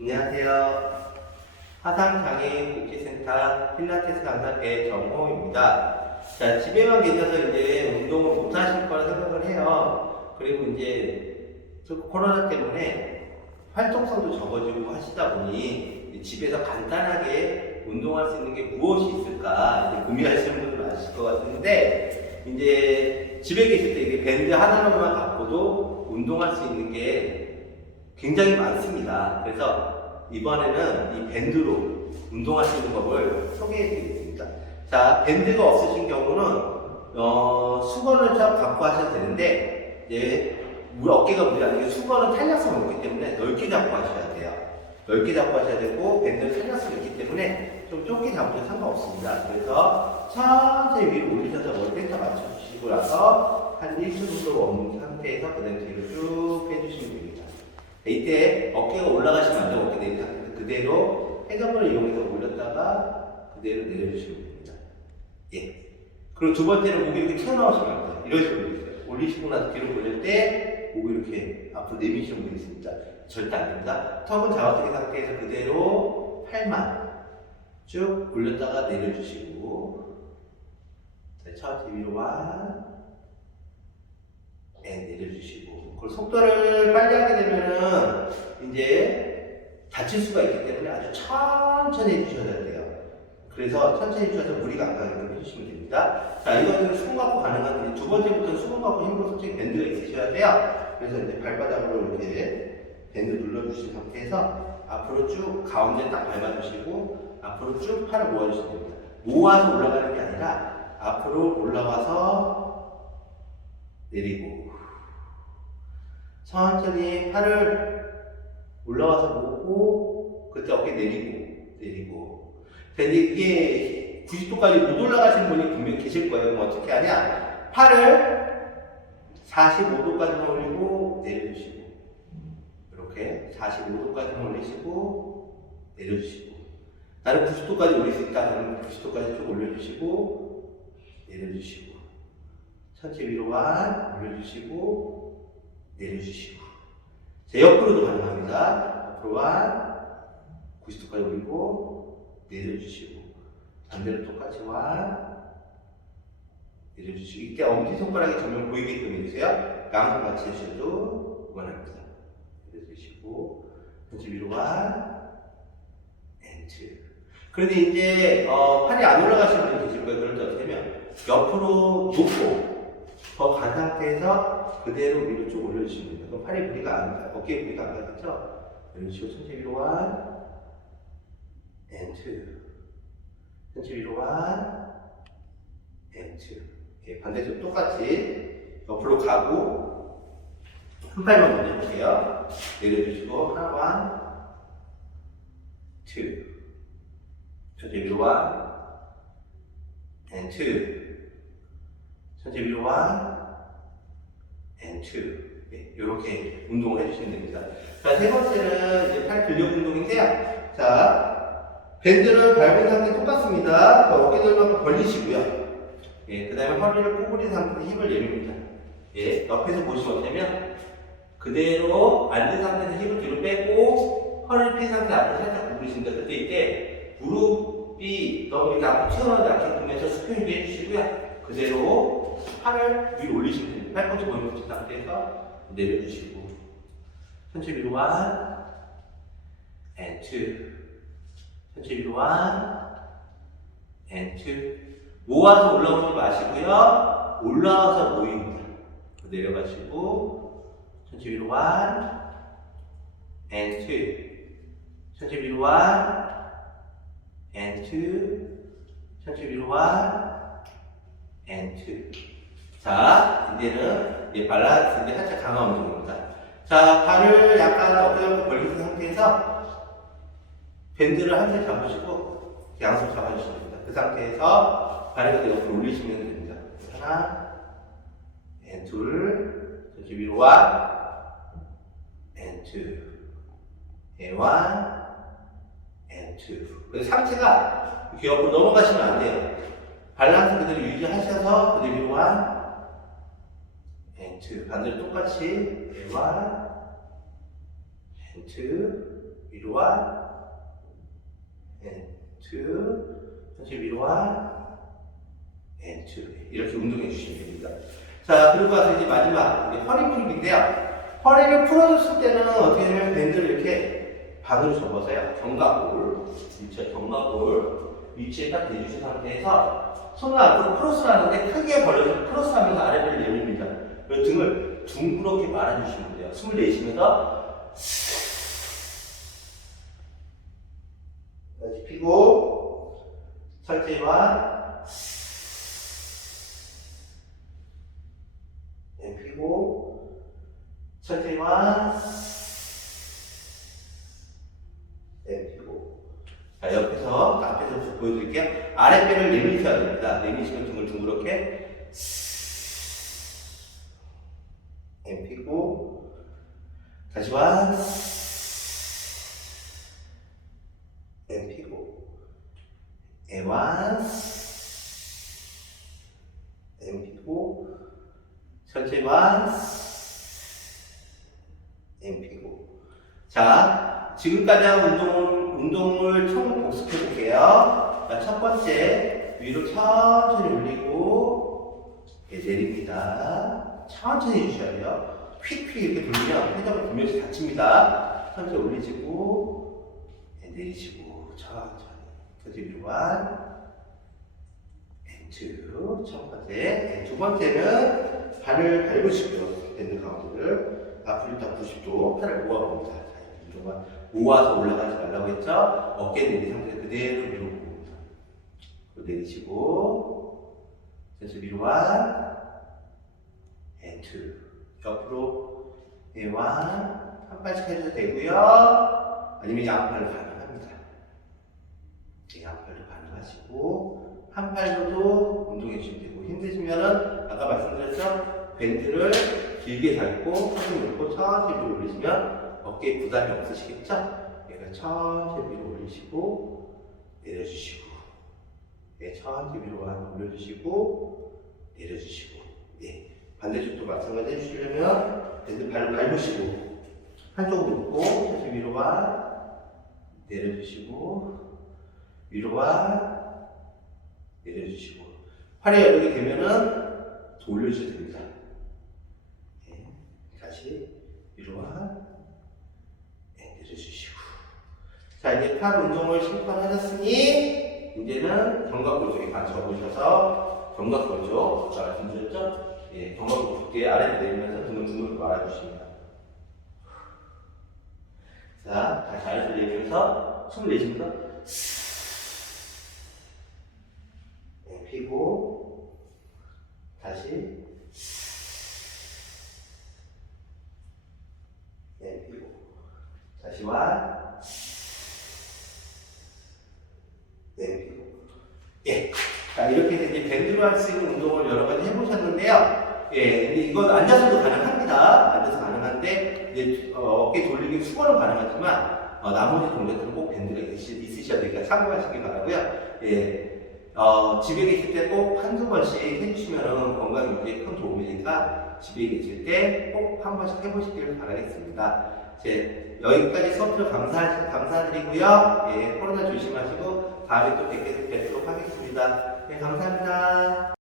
안녕하세요. 화상장애인 복지센터 필라테스 강사 배정호입니다. 자, 집에만 계셔서 이제 운동을 못 하실 거라 생각을 해요. 그리고 이제 저 코로나 때문에 활동성도 적어지고 하시다 보니 집에서 간단하게 운동할 수 있는 게 무엇이 있을까 고민하시는 분들 많으실 것 같은데 이제 집에 계실 때 이게 밴드 하나로만 갖고도 운동할 수 있는 게 굉장히 많습니다. 그래서 이번에는 이 밴드로 있는 법을 소개해 드리겠습니다. 자, 밴드가 없으신 경우는, 어, 수건을 좀 갖고 하셔도 되는데, 이제, 우리 어깨가 무리하는 게 수건은 탄력성이 없기 때문에 넓게 잡고 하셔야 돼요. 넓게 잡고 하셔야 되고, 밴드는 탄력성이 있기 때문에 좀 좁게 잡으셔도 상관없습니다. 그래서 천천히 위로 올리셔서 머리 센터 맞춰주시고 나서 한 1초 정도 멈춘 상태에서 그다음 뒤로 쭉 빼주시면 됩니다. 이때 어깨가 올라가시면 안 되고 어깨 상태에서 그대로 회전문을 이용해서 올렸다가 그대로 내려주시면 됩니다. 예. 그리고 두 번째는 목이 이렇게 튀어나오시면 안 돼요. 이런 식으로 있어요. 올리시고 나서 뒤로 올릴 때 목이 이렇게 앞으로 내미시는 분이 있습니다. 절대 안 됩니다. 턱은 잡아뜨린 상태에서 그대로 팔만 쭉 올렸다가 내려주시고 자, 천천히 위로 와 네, 내려주시고 그리고 속도를 빨리 하게 되면은 이제 다칠 수가 있기 때문에 아주 천천히 해주셔야 돼요. 그래서 천천히 해주셔서 무리가 안 가게끔 해주시면 됩니다. 자, 이거는 수분 갖고 가능한데 두 번째부터는 수분 갖고 힘으로 솔직히 밴드가 있으셔야 돼요. 그래서 이제 발바닥으로 이렇게 밴드 눌러주신 상태에서 앞으로 쭉 가운데 딱 밟아주시고 앞으로 쭉 팔을 모아주시면 됩니다. 모아서 올라가는 게 아니라 앞으로 올라와서 내리고. 천천히 팔을 올라와서 모으고 그때 어깨 내리고 내리고. 근데 이게 90도까지 못 올라가시는 분이 분명히 계실 거예요. 그럼 어떻게 하냐? 팔을 45도까지 올리고 내려주시고. 이렇게 45도까지 올리시고 내려주시고. 나는 90도까지 올릴 수 있다. 그러면 90도까지 쭉 올려주시고 내려주시고 천천히 위로만 올려주시고 내려주시고 제 옆으로도 가능합니다. 앞으로만 90도까지 올리고 내려주시고 반대로 똑같이 와 내려주시고 이때 엄지손가락이 전면 보이게끔 해주세요. 양손 같이 해주셔도 무관합니다. 내려주시고 천천히 위로 와 엔트 그런데 이제 어, 팔이 안 올라가시는 분이 계실 거예요. 그럴 때 어떻게 하면 옆으로 놓고 더간 상태에서 그대로 위로 쭉 올려주시면 됩니다. 그럼 팔에 무리가 안, 가- 어깨에 무리가 안 가겠죠? 이런 식으로 천천히 위로 와, 엔트. 천천히 위로 와, 엔트. 예, 반대쪽 똑같이 옆으로 가고, 한 발만 먼저 해볼게요. 내려주시고, 하나, 원, 투. 천천히 위로 와, 엔트. 천천히 위로 와, 앤투. 네, 이렇게 운동을 해주시면 됩니다. 자, 세 번째는 이제 팔 근력 운동인데요. 자, 밴드를 밟은 상태 똑같습니다. 어깨 넓이만큼 벌리시고요. 예, 그 다음에 허리를 구부린 상태에서 힘을 내립니다. 예, 옆에서 보시면 어쩌면 그대로 앉은 상태에서 힘을 뒤로 빼고 허리를 핀 상태 앞으로 살짝 구부리신다. 그때 이때 무릎이 너무 이렇게 앞으로 튀어나오지 않게끔 해서 스크린도 해주시고요. 그대로 팔을 위로 올리시면 됩니다. 팔꿈치 그 상태에서 내려주시고 천천히 위로 원, and two 천천히 위로 원, and two 모아서 올라오지 마시고요. 올라와서 모입니다. 내려가시고 천천히 위로 원, and two 천천히 위로 원, and two 천천히 위로 원, and two. 자, 이제는 이제 밸런스 이제 살짝 강화 운동입니다. 자, 발을 약간 어깨 벌린 상태에서 밴드를 한 대 잡으시고 양손 잡아주시면 됩니다. 그 상태에서 발을 그대로 옆으로 올리시면 됩니다. 하나, 앤 둘, 저쪽 위로 와, 앤 투, 앤 원, 앤 투. 그래서 상체가 이렇게 옆으로 넘어가시면 안 돼요. 밸런스 그대로 유지하셔서 그대로 한 엔트 반대로 똑같이 원 엔트 위로와 앤투 전체 위로와 앤투 이렇게 운동해 주시면 됩니다. 자 그리고 와서 이제 마지막 허리 풀기인데요. 허리를 풀어줬을 때는 어떻게 되면 밴드를 이렇게 반으로 접어서요. 견갑골 위치에 견갑골 위치에 딱 대주신 상태에서 손을 앞으로 크로스를 하는데 크게 벌려서 크로스하면서 아래를 내립니다. 그리고 등을 둥그렇게 말아주시면 돼요. 숨을 내쉬면서 다시 피고 천천히만 네, 피고 천천히만 네, 피고 자 옆에서 앞에서 좀 보여드릴게요 아랫배를 내미셔야 됩니다 내미시면 등을 둥그렇게 네, 피고. 다시 와 애완 네, 피고. 천천히 완 네, 피고. 자 지금까지 한 운동을, 운동을 총 복습해 볼게요. 자, 첫 번째 위로 천천히 올리고 예, 내립니다. 천천히 해주셔야 돼요. 휙휙 이렇게 돌리면 회전을 돌면서 다칩니다. 천천히 올리시고 예, 내리시고 천천히. 그지 위로 완 앤투 첫 번째. 네, 두 번째는 발을 밟으시고요 밴드 가운데를 앞으로 딱 90도 팔을 모아봅니다. 자, 이쪽만 모아서 올라가지 말라고 했죠? 어깨 내린 상태 그대로 위로 봅니다 내리시고 그래서 위로 완 앤투 옆으로 네완 한 발씩 해도 되고요 아니면 양팔로 가능합니다 네, 양팔로 가능하시고 한 팔로도 운동해 주시면 되고 힘드시면은 아까 말씀드렸죠 밴드를 길게 잡고 손을 놓고 천천히 위로 올리시면 어깨에 부담이 없으시겠죠? 얘가 천천히 위로 올리시고 내려주시고 네, 천천히 위로 한 올려주시고 내려주시고 네, 반대쪽도 마찬가지 해주시려면 밴드 발을 밟으시고 한쪽으로 놓고 천천히 위로와 내려주시고 위로와 내려주시고 팔이 여력이 되면은 돌려주셔도 됩니다. 네, 다시 위로와 네, 내려주시고 자 이제 팔 운동을 실컷 하셨으니 이제는 견갑골 쪽에 같이 접으셔서 견갑골 쪽 아까 말씀드렸죠? 예, 견갑골 두께 아래로 내리면서 등을 중으로 말아주십니다. 자 다시 아래로 내리면서 숨을 내쉬면서 네, 피고 다시 네, 피고 다시 와 네, 피고 예. 자, 이렇게 밴드로 할 수 있는 운동을 여러 가지 해보셨는데요. 예, 이건 앉아서도 가능합니다. 앉아서 가능한데, 이제 어, 깨 돌리기 수건은 가능하지만, 어, 나머지 동작들은 꼭 밴드가 있으셔야 되니까 참고하시기 바라고요. 예, 어, 집에 계실 때 꼭 한두 번씩 해주시면 건강 유지에 큰 도움이 되니까 집에 계실 때 꼭 한 번씩 해보시기를 바라겠습니다. 제 여기까지 수업들 감사, 감사드리고요. 예, 코로나 조심하시고 다음에 또 뵙게, 뵙도록 하겠습니다. 네, 감사합니다.